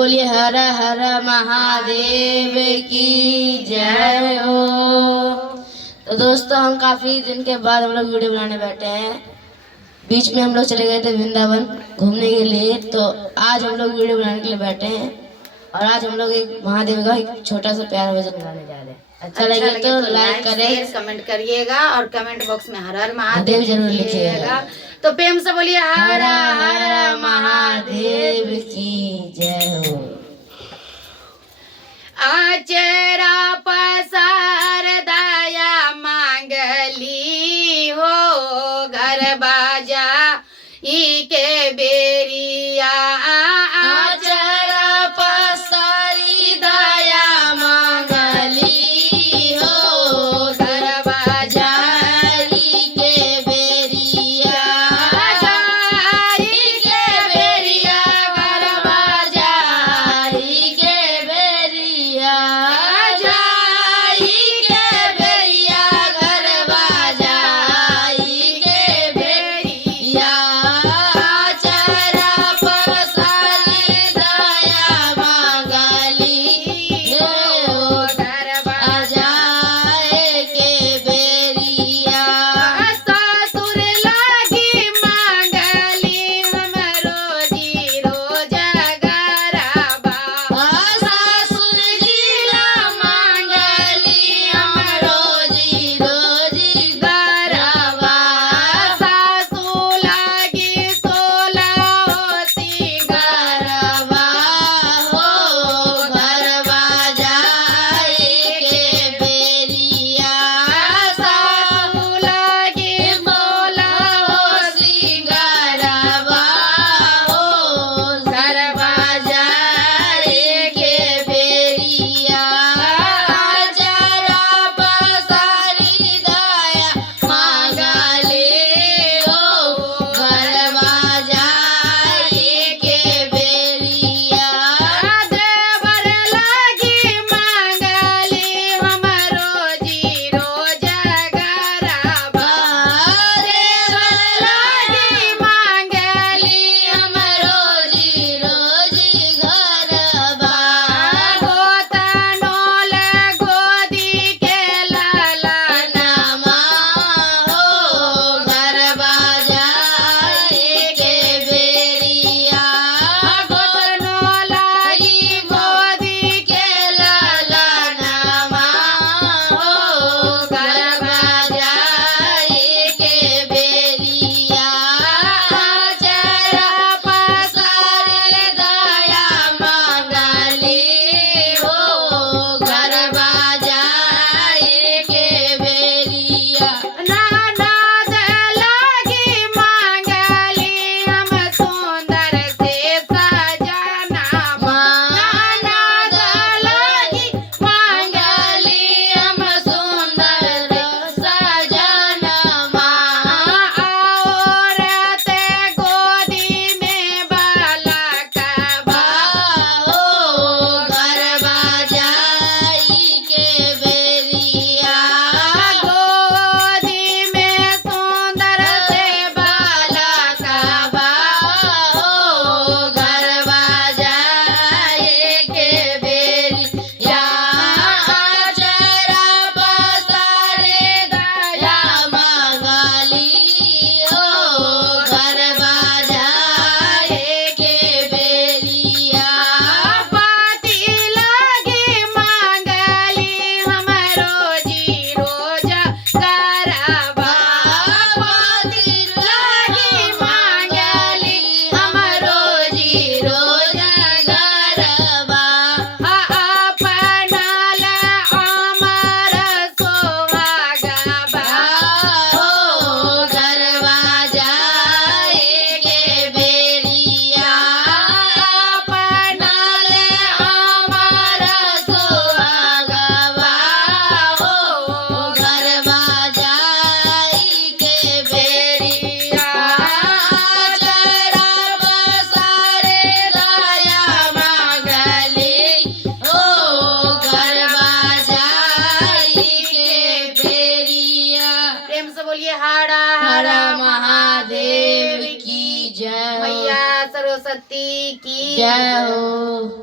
बोलिए हर हर महादेव की जय हो। तो दोस्तों हम काफ़ी दिन के बाद हम लोग वीडियो बनाने बैठे हैं। बीच में हम लोग चले गए थे वृंदावन घूमने के लिए, तो आज हम लोग वीडियो बनाने के लिए बैठे हैं और आज हम लोग एक महादेव का एक छोटा सा प्यारा भजन बनाने जा रहे हैं। अच्छा लगे तो लाइक करें, कमेंट करिएगा और कमेंट बॉक्स में हर हर महादेव जरूर लिखिएगा। तो प्रेम से बोलिए हर हर महादेव की जय हो। आचरा पसार दया मांगली हो, घर बाजा ई के बेरिया आचरा पसारी दया मांगली हो, घर बाजा ई के बेरिया ई के बेरिया, घर बाजा ई के बेरिया ई के बेरिया, घर बाजा ई के बेरिया। आचरा पसारी दया मांगली हो, घर बाजा ई के बेरिया। सासुर लागी मांगली हमरो जीरो जगरबा, सासुर जीला मांगली हमरो रोजी गरबा। सासु लागी सोला होती गरबा हो, घर बाजा ई के बेरिया। सासु लागी बोला होसी गरबा हो, घर बाजा ई के बेरिया। आचरा पसारी दया मांगली हो, घर बाजा ई के बेरिया। देवर लागी मांगली हमरो जीरो जगरबा, देवर लागी मांगली हमरो रोजी गरबा। गोतनोल गोदी के लाला नमा हो, घर बाजा ई के बेरिया। गोतनोलाई गोदी के लाला नमा हो, घर बाजा ई के बेरिया। आचरा पसारी दया मांगली हो, घर बाजा ई के बेरिया। नानाद लागी मांगली हम सुंदर से सजनामा, नानाद लागी मांगली हम सुंदर सजनमा। औरत गोदी में बालकबा, हो, घर बाजा ई के बेरिया। गोदी में सुंदर से बालकबा हो, घर बाजा ई के बेरिया। आचरा पसारी दया मांगली हो, घर बाजा ई के बेरिया। पाती लागी मांगली हमरो जीरो जगरबा, पाती लागी मांगली हमरो रोजी गरबा। अपनाल अमर सोहागबा, हो, घर बाजा ई के बेरिया। अपनाल अमर सोहागबा हो, घर बाजा ई के बेरिया। आचरा पसारी दया मांगली हो, घर बाजा ई के बेरिया। प्रेम से बोलिए हर हर हर महादेव की जय हो। मैया सरस्वती की जय हो।